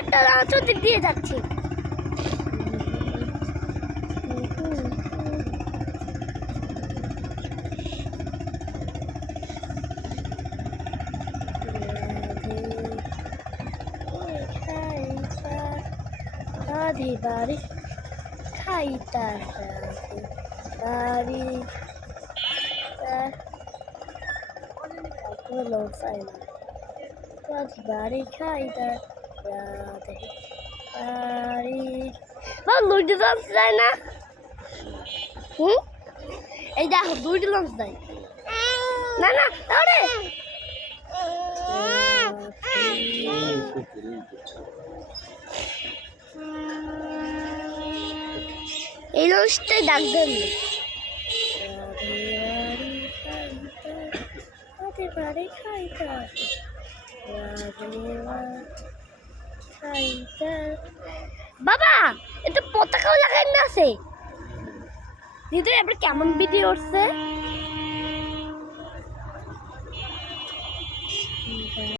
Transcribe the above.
একটা চতুর্দিক দিয়ে যাচ্ছে। রাধে বাড়ি খাইতা বাড়ি বাড়ি খাইতা রাধে বাড়ি বা দুইটা লঞ্চ যায় না। এই দেখো দুইটা লঞ্চ যায় না না তাহলে এই লঞ্চটাই ডাকবেন বাবা এটা পতাকাও লাগাই না আছে ভিতরে। আপনি কেমন ভিডিও উঠছে?